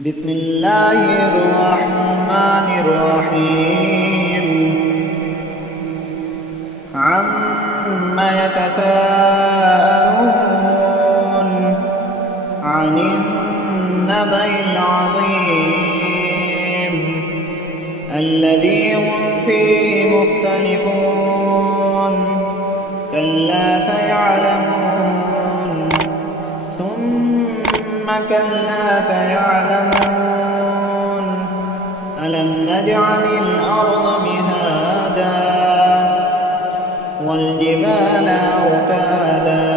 بسم الله الرحمن الرحيم. عم يتساءلون عن النبأ العظيم الذي هم فيه مختلفون كلا سيعلمون ثم كلا سيعلمون ألم نجعل الأرض مهادا والجبال أوتادا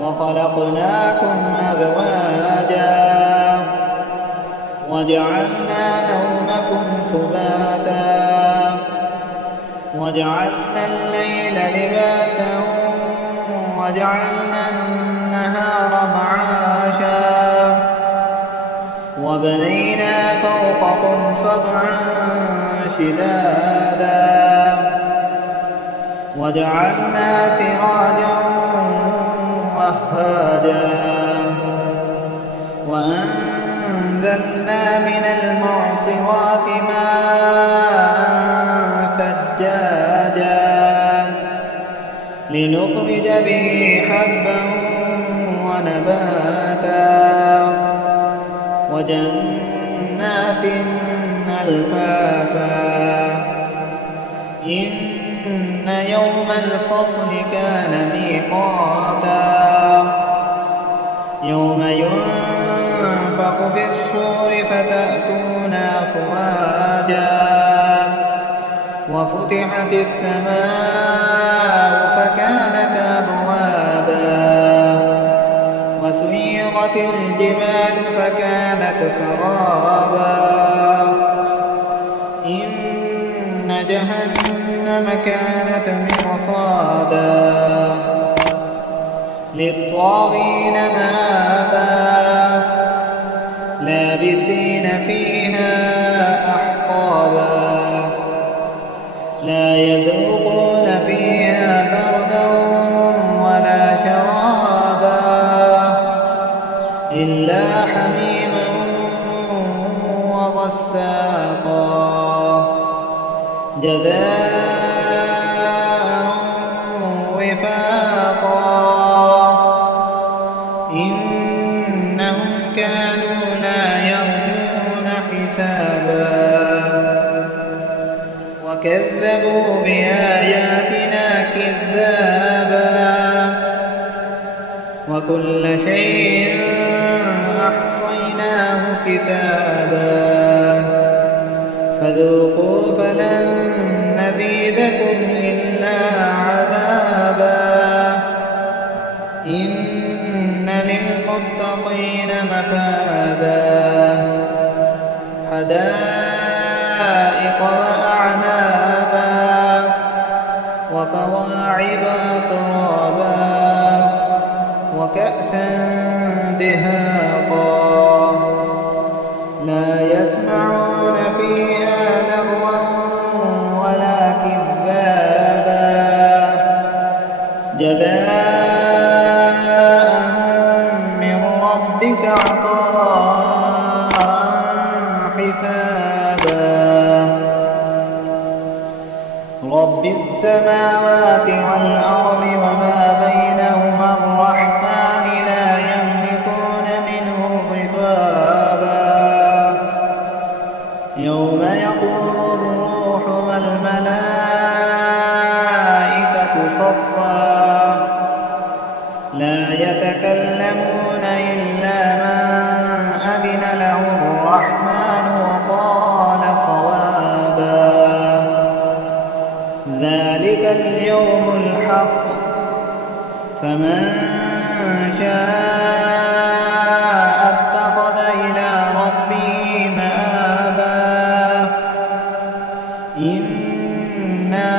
وخلقناكم أزواجا وجعلنا نومكم سباتا وجعلنا الليل لباسا وجعلنا النهار معاشا وبنينا فوقكم سبعا شدادا وجعلنا سراجا وهاجا وأنزلنا من المعصرات ماء ثجاجا لنخرج به حبا ونباتا وجنات ألفافا إن يوم الفصل كان ميقاتا يوم ينفخ في الصور فتأتون أفواجا وفتحت السماء فكانت أبوابا وسيرت الجبال فكانت سرابا إن جهنم كانت مرصادا للطاغين مآبا لابثين فيها أحقابا لا يذوقون فيها بردا ولا شرابا إلا حميما وغساقا جزاء وفاقا إنهم كانوا لا يرجون حسابا وكذبوا بآياتنا كذابا وكل شيء أحصيناه كتابا فذوقوا فلن نزيدكم إلا عذابا إن للمتقين مفازا حدائق وأعنابا وكواعب أترابا وكأسا دهاقا لا يسمعون فيها لغوا ولا كذابا جزاء من ربك عطاء حسابا رب السماوات والأرض وما بينهما الرحمن لا يملكون منه خطابا يوم يقوم الروح والملائكة صفا لا يتكلمون إلا من أذن له الرحمن وقال صوابا ذلك اليوم الحق فمن شاء اتخذ إلى ربه مآبا إنا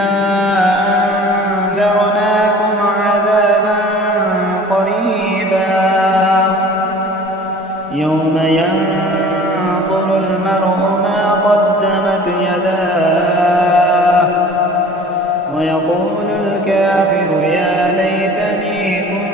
أنذرناكم عذابا قريبا يوم ينظر المرء ما قدمت يداه ويقول الكافر يا ليتني كنت